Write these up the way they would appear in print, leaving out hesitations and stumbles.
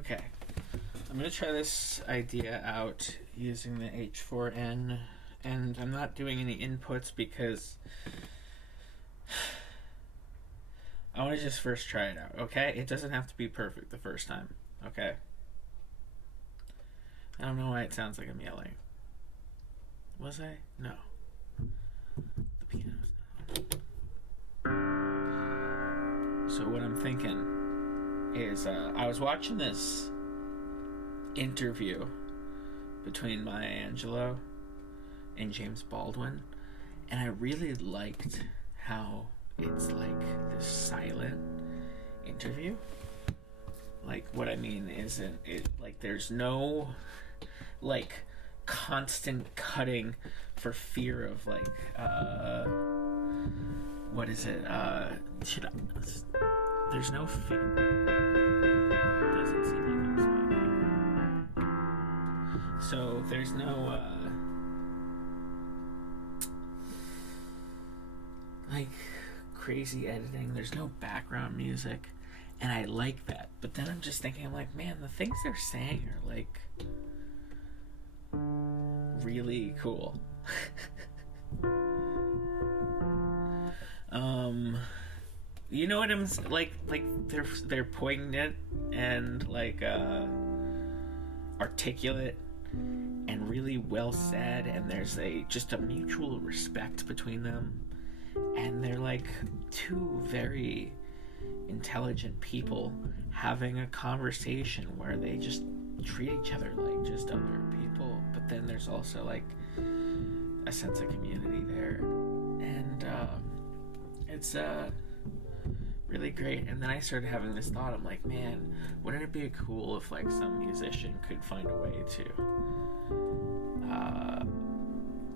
Okay. I'm going to try this idea out using the H4n, and I'm not doing any inputs because I want to just first try it out, okay? It doesn't have to be perfect the first time, okay? I don't know why it sounds like I'm yelling. Was I? No. The piano's not. So what I'm thinking is I was watching this interview between Maya Angelou and James Baldwin, and I really liked how it's like this silent interview. Like, what I mean isn't it like there's no like constant cutting for fear of like what is it there's no fear. It doesn't seem like I'm speaking. So there's no like crazy editing. There's no background music, and I like that. But then I'm just thinking, I'm like, man, the things they're saying are like really cool. You know what I'm like they're poignant and like articulate and really well said, and there's just a mutual respect between them, and they're like two very intelligent people having a conversation where they just treat each other like just other people, but then there's also like a sense of community there, and it's really great. And then I started having this thought, I'm like, man, wouldn't it be cool if like some musician could find a way to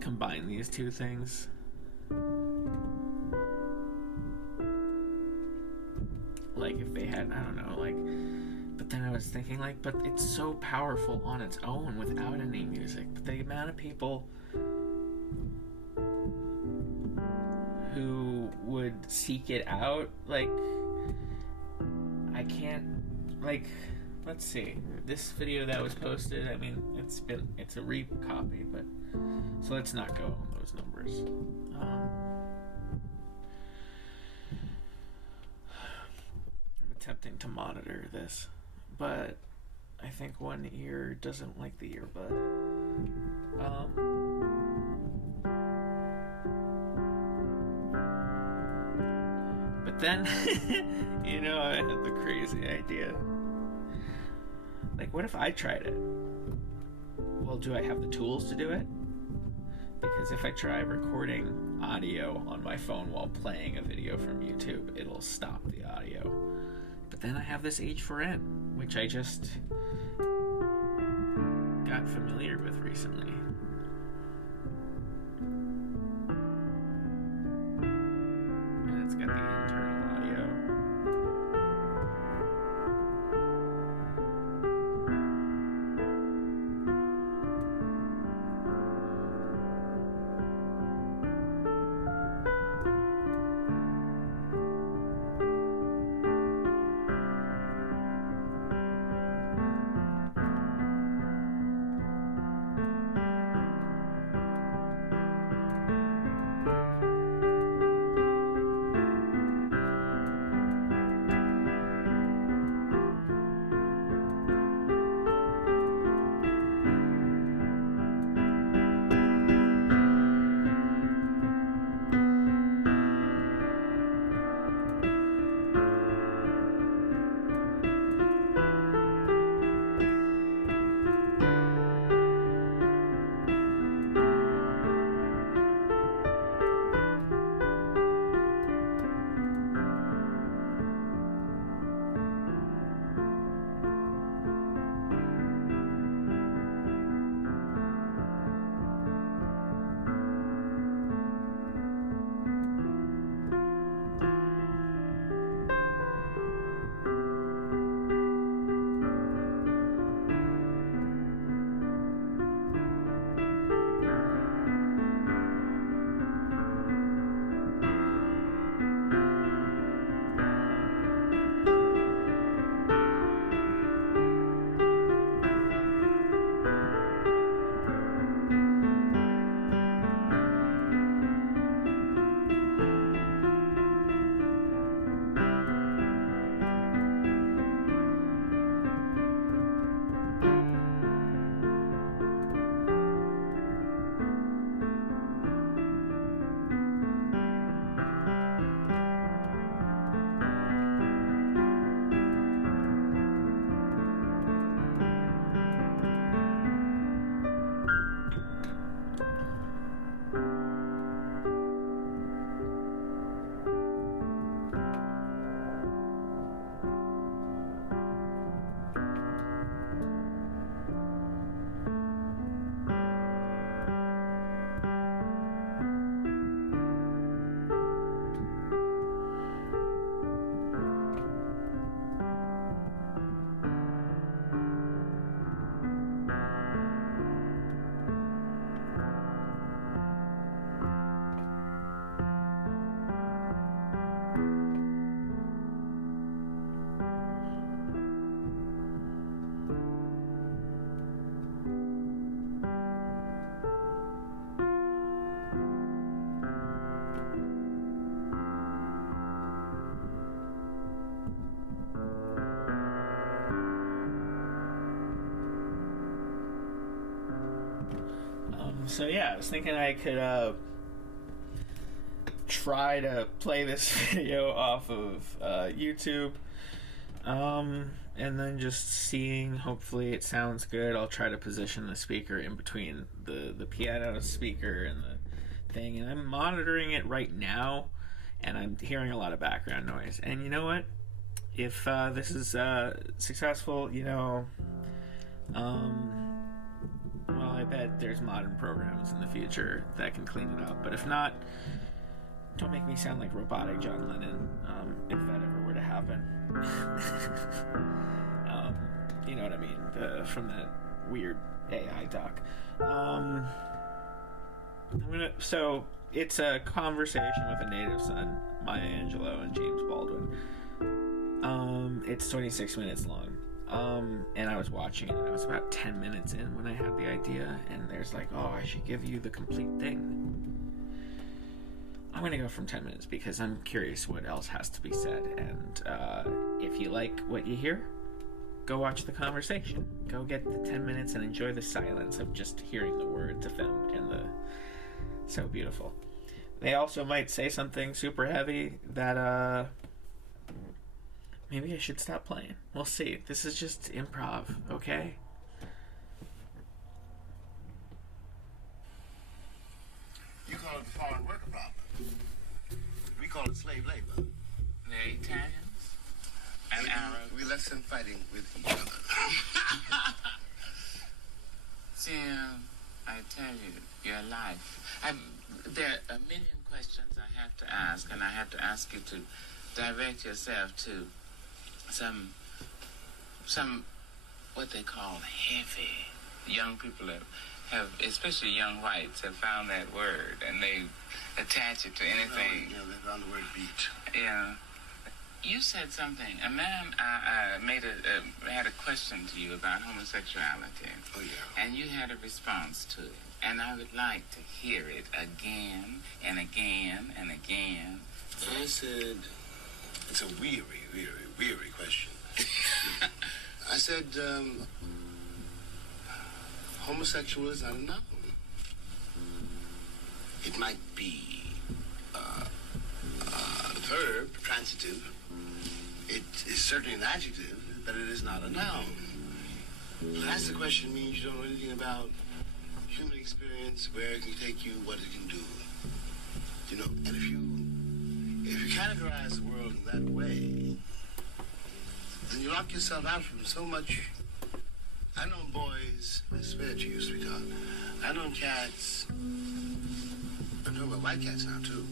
combine these two things? Like if they had, I don't know, like, but then I was thinking like, but it's so powerful on its own without any music. But the amount of people who would seek it out, like, I can't, like, let's see, this video that was posted, I mean, it's a recopy, but, so let's not go on those numbers. I'm attempting to monitor this, but I think one ear doesn't like the earbud. But then, you know, I had the crazy idea. Like, what if I tried it? Well, do I have the tools to do it? Because if I try recording audio on my phone while playing a video from YouTube, it'll stop the audio. But then I have this H4n, which I just got familiar with recently. And it's got the internal audio. So yeah, I was thinking I could try to play this video off of YouTube, and then just seeing. Hopefully, it sounds good. I'll try to position the speaker in between the piano speaker and the thing, and I'm monitoring it right now, and I'm hearing a lot of background noise. And you know what? If this is successful, well, I bet there's modern programs in the future that can clean it up. But if not, don't make me sound like robotic John Lennon, if that ever were to happen. You know what I mean? From that weird AI doc. So it's a conversation with a native son, Maya Angelou and James Baldwin. It's 26 minutes long. And I was watching it, and I was about 10 minutes in when I had the idea, and there's like, oh, I should give you the complete thing. I'm going to go from 10 minutes because I'm curious what else has to be said, and if you like what you hear, go watch the conversation. Go get the 10 minutes and enjoy the silence of just hearing the words of them and the... So beautiful. They also might say something super heavy that, maybe I should stop playing. We'll see. This is just improv, okay? You call it the foreign worker problem. We call it slave labor. The Italians and Arabs. We left them fighting with each other. Tim, I tell you, your life. There are a million questions I have to ask, and I have to ask you to direct yourself to some what they call heavy. Young people have, especially young whites, have found that word, and they attach it to anything. Yeah, they found the word beach. Yeah. You said something. A man had a question to you about homosexuality. Oh, yeah. And you had a response to it. And I would like to hear it again and again and again. I said, it's a weary question. I said, homosexual is not a noun. It might be a verb, transitive. It is certainly an adjective, but it is not a noun. That's the question means you don't know anything about human experience, where it can take you, what it can do. And if you categorize the world in that way, then you lock yourself out from so much. I know boys, I swear to you, sweetheart, I know cats, I'm talking about white cats now too,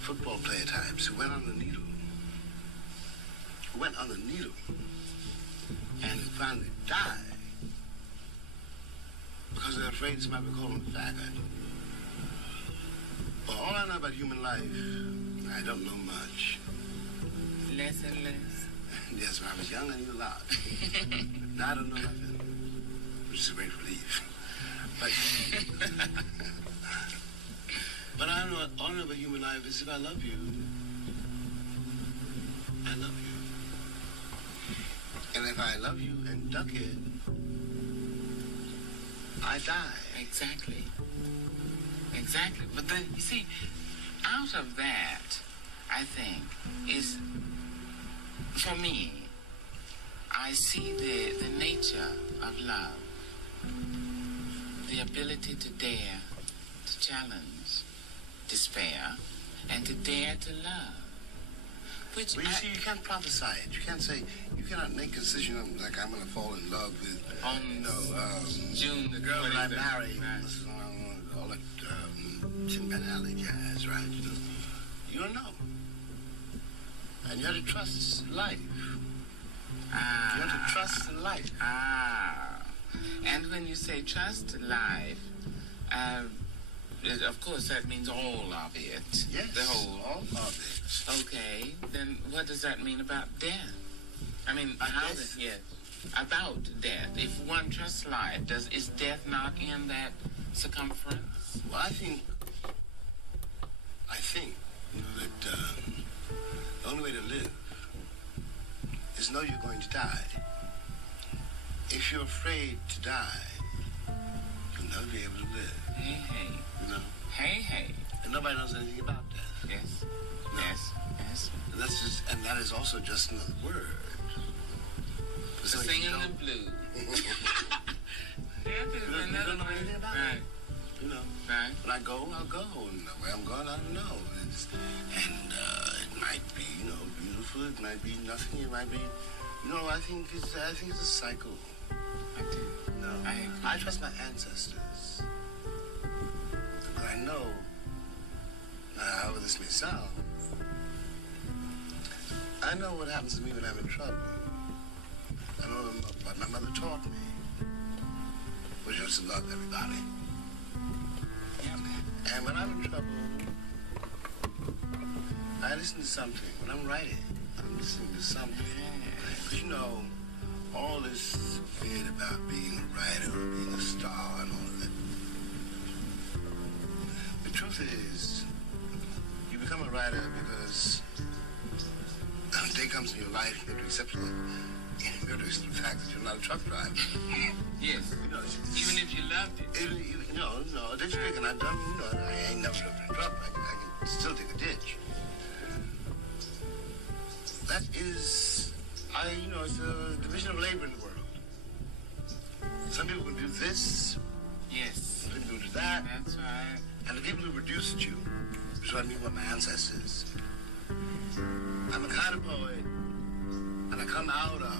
football player types who went on the needle, and finally died because they're afraid somebody will call them a faggot. But all I know about human life, I don't know much. Less and less. Yes, when I was young, I knew a lot. Now I don't know nothing, which is a great relief. But all I know about human life is if I love you, I love you. And if I love you and duck it, I die. Exactly. But then, you see, out of that, I think, is, for me, I see the nature of love, the ability to dare, to challenge despair, and to dare to love. Which Well, you see, you can't prophesy it. You can't say, you cannot make a decision like I'm going to fall in love with, June the girl that I married. Right. All that Tin Pan Alley jazz, right? You don't know. And you have to trust life. You have to trust life. And when you say trust life, of course that means all of it. Yes, the whole. all of it. Okay, then what does that mean about death? I mean, death? Yes, about death. If one trusts life, is death not in that circumference? Well, I think, that the only way to live is know you're going to die. If you're afraid to die, you'll never be able to live. Hey, hey. You know? Hey, hey. And nobody knows anything about death. Yes. No. Yes. Yes. And that is also just another word. For some Singing people the don't- blues. Death is You don't another know word. anything about Right. it. You know. Right. When I go, I'll go. And where I'm going, I don't know. It might be, beautiful. It might be nothing. It might be, I think it's a cycle. I do. No, I agree. I trust my ancestors. But I know, however this may sound, I know what happens to me when I'm in trouble. I know what my mother taught me, which was to love everybody. Yep. And when I'm in trouble, I listen to something. When I'm writing, I'm listening to something. Because, all this bit about being a writer or being a star and all of that. The truth is, you become a writer because a day comes in your life, you have to accept the fact that you're not a truck driver. Yes. Even if you loved it. A ditch picking I've done, I ain't never driven a truck. I can still dig a ditch. That is, it's a division of labor in the world. Some people can do this, Yes. some people can do that, That's right. and the people who produced you, which is what I mean by my ancestors. I'm a kind of poet, and I come out of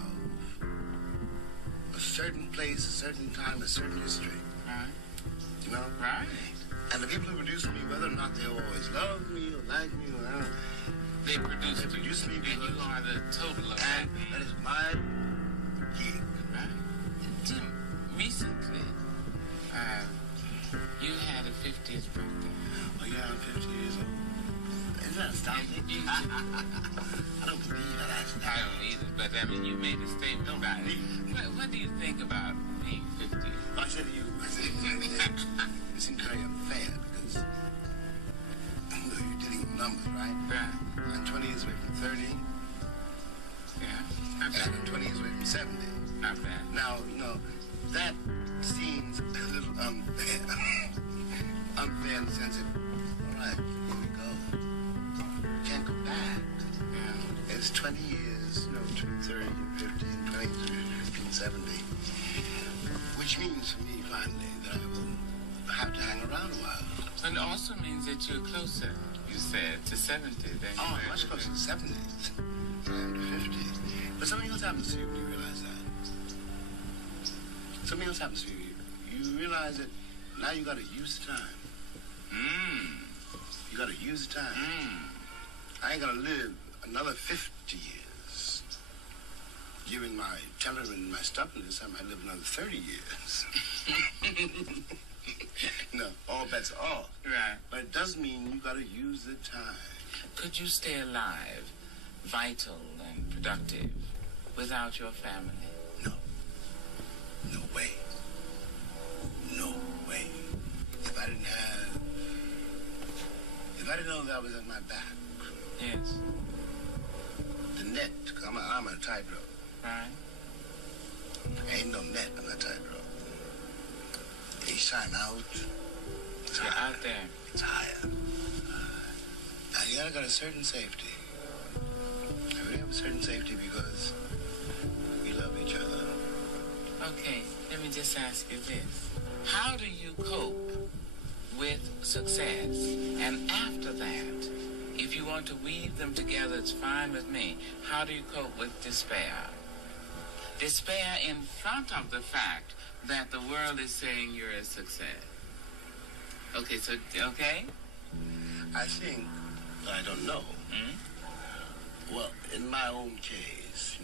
a certain place, a certain time, a certain history. Right. Right? Right. And the people who produce me, whether or not they always love me or like me or I don't know, They produced They produced me and you because- are the total of and that. that is my gig. Right. Tim, recently, you had a 50th birthday. Oh yeah, I'm 50 years old. Isn't that astounding? I don't believe that actually. I don't either, but you made a statement Don't about it. believe. What do you think about being 50? I said to you, it seems very unfair because you're dealing with numbers, right? Right. I'm 20 years away from 30, Yeah. Not and bad. I'm 20 years away from 70. Not bad. Now, that seems a little unfair. Unfair in the sense that, all right, here we go. Can't go back. Yeah. It's 20 years, between 30 and 50 and 20 and 50 and 70. Which means for me, finally, that I will have to hang around a while. But it also means that you're closer, you said, to 70 than you Oh, were I'm much to closer to 50. 70 than I am to 50. But something else happens to you when you realize that. Something else happens to you. You realize that now you got to use the time. You got to use the time. I ain't gonna live another 50 years. Given my temperament and my stubbornness, I might live another 30 years. All bets are off. Right. But it does mean you gotta use the time. Could you stay alive, vital and productive, without your family? No. No way. No way. If I didn't know that was at my back, Yes. the net, because I'm on a tightrope. Right. Ain't no net on that tightrope. Each time out, it's You're higher. out there. It's higher. Now you gotta got a certain safety. I really have a certain safety because we love each other. Okay, let me just ask you this. How do you cope with success? And after that, if you want to weave them together, it's fine with me. How do you cope with despair? Despair in front of the fact that the world is saying you're a success. Okay, so, okay? I think, I don't know. Well, in my own case,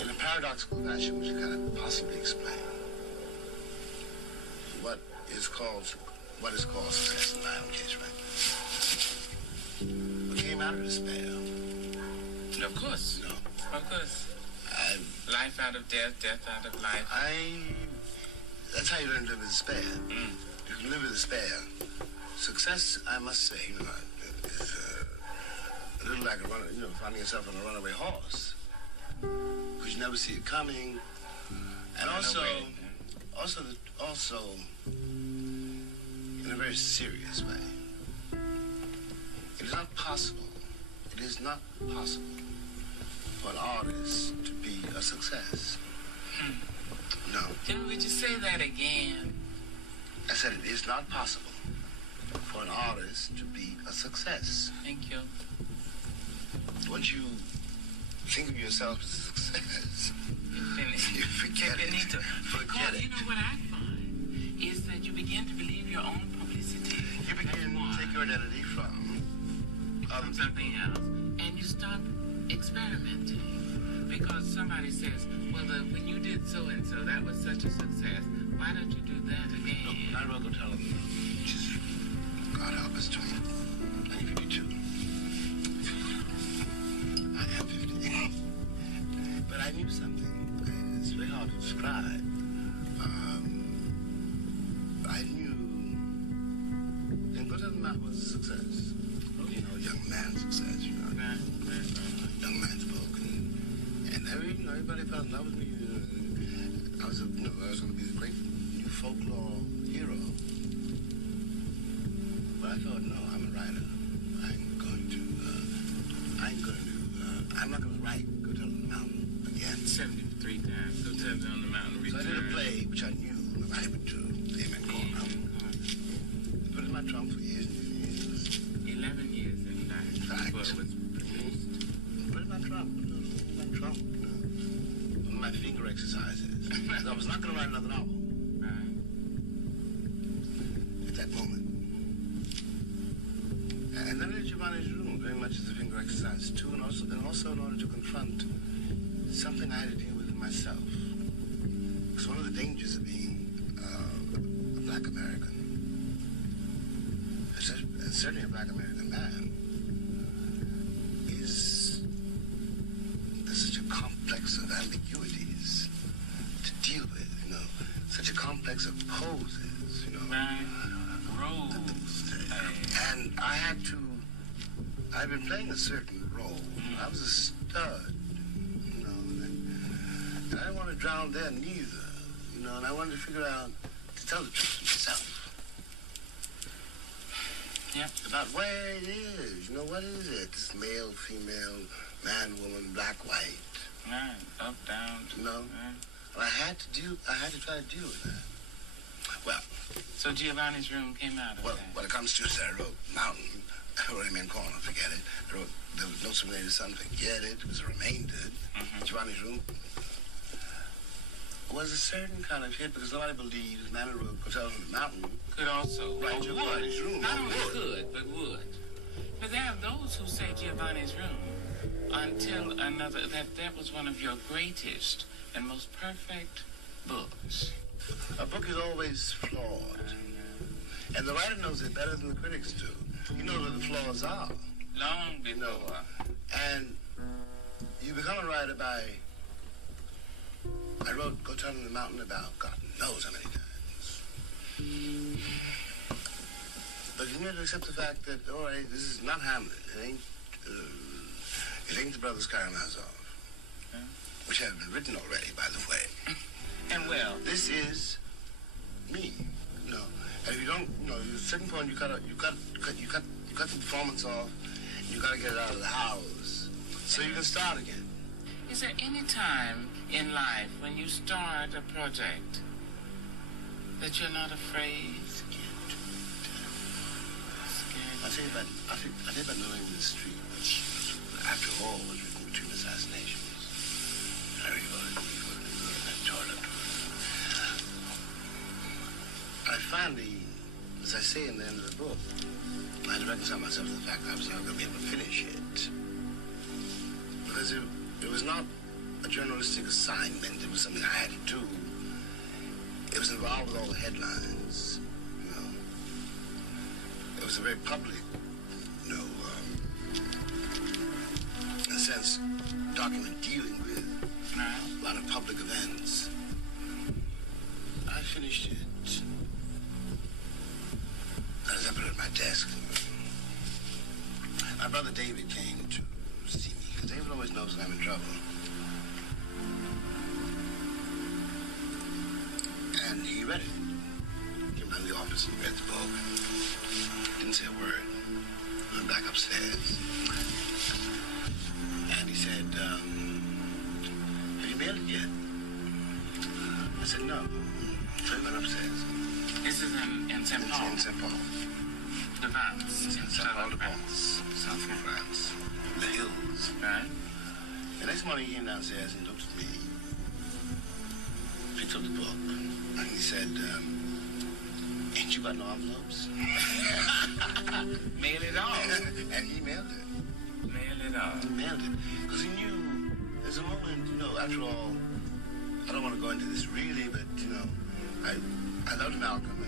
in a paradoxical fashion, which I cannot possibly explain, what is called success in my own case, right? What came out of despair, Of course. Of course. Life out of death, death out of life. That's how you learn to live with despair. You can live with despair. Success, I must say, is a little like finding yourself on a runaway horse. Because you never see it coming. And also, in a very serious way, it is not possible for an artist to be a success. No. Then would you say that again? I said it is not possible for an artist to be a success. Thank you. Once you think of yourself as a success, you forget it. Forget it. You know what I find is that you begin to believe your own publicity. You begin to take your identity from something else, and you start experimenting. Because somebody says, well, when you did so-and-so, that was such a success. Why don't you do that again? Look, I'd rather go tell them, just, God help us, 1952. I am 50. But I knew something. It's very hard to describe. I knew Go to the Mountain was a success. You know, a young man's success, you know. Young man's book. And everybody fell in love with me. I was going to be the great new folklore hero. But I thought, no, I'm a writer. I'm not going to write Go Tell It on the Mountain again. 73 times. Go Tell It on the Mountain. So I did a play which I knew I would do, the Amen Corner. Put it in my trunk for years and years. 11 years in fact. Put it in my trunk. One of my finger exercises. I was not going to write another novel. At that moment. And then at Giovanni's Room, very much as a finger exercise too, and also in order to confront something I had to deal with in myself. Because one of the dangers of being a black American, and certainly a black American man, is there's such a complex of ambiguities to deal with, you know, such a complex of poses, you know. And I've been playing a certain role. I was a stud, you know, and I didn't want to drown there neither, you know, and I wanted to figure out, to tell the truth to myself. Yep. About where it is, you know, what is it? This male, female, man, woman, black, white. Right, up, down. You know? And I had to try to deal with that. Well. So Giovanni's Room came out of that? What it comes to is that I wrote Mountain. I wrote Amen Corner, forget it. I wrote The Notes from Later Sun, forget it. It was a remainder. Giovanni's Room was a certain kind of hit because nobody believed Man who wrote Go Tell It on the Mountain could also write Giovanni's Room. Not only could, but would. But there are those who say Giovanni's Room until another, that was one of your greatest and most perfect books. A book is always flawed. And the writer knows it better than the critics do. You know what the flaws are. Long before. You know, and you become a writer by... I wrote Go Tell It on the Mountain about God knows how many times. But you need to accept the fact that, all right, this is not Hamlet. It ain't the Brothers Karamazov. Which have been written already, by the way. And well, this is me, you know. And if you don't, you know, at a certain point you cut the performance off. And you gotta get it out of the house, so you can start again. Is there any time in life when you start a project that you're not afraid? I think about knowing the street, which after all was written between assassinations. I really enjoyed it. I finally, as I say in the end of the book, I had to reconcile myself to the fact that I was never going to be able to finish it. Because it was not a journalistic assignment. It was something I had to do. It was involved with all the headlines, you know. It was a very public, you know, in a sense, document dealing with a lot of public events. I finished it. As I put it at my desk. My brother David came to see me, because David always knows when I'm in trouble. And he read it. Came down to the office and read the book. Didn't say a word. Went back upstairs. And he said, have you mailed it yet? I said, no. So he went upstairs. This is in St. Paul? In St. Paul. De France. In St. Paul de France. South of France. The hills. Right. The next morning he came downstairs and looked at me. Picked up the book. And he said, ain't you got no envelopes? Mail it all. And he mailed it. Mail it all. He mailed it. Because he knew there's a moment, after all, I don't want to go into this really, but, I loved Malcolm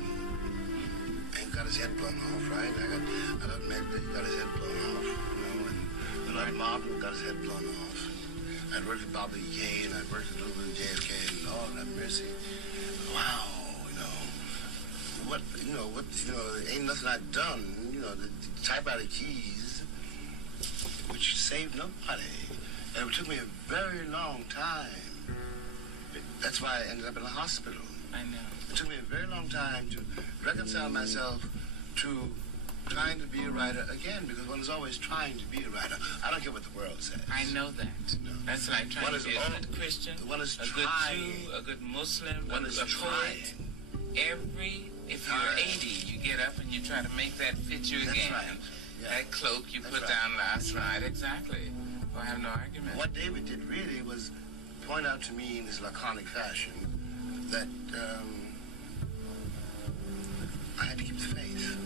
and got his head blown off, right? I loved Medley, got his head blown off, and I loved Martin, got his head blown off. I'd worked with Bobby Kay and I'd worked with a little bit of JFK and Lord have mercy. Wow, ain't nothing I'd done, the typewriter keys, which saved nobody. And it took me a very long time. That's why I ended up in the hospital. I know. It took me a very long time to reconcile myself to trying to be a writer again, because one is always trying to be a writer. I don't care what the world says. I know that. No. That's like trying to be a good Christian, one is a trying. good Jew, a good Muslim, One a is good poet. trying. If you're 80, you get up and you try to make that fit you That's again. right. Yeah. That cloak you That's put right. down last night, exactly. Well, I have no argument. What David did really was point out to me in this laconic fashion that I had to keep the faith.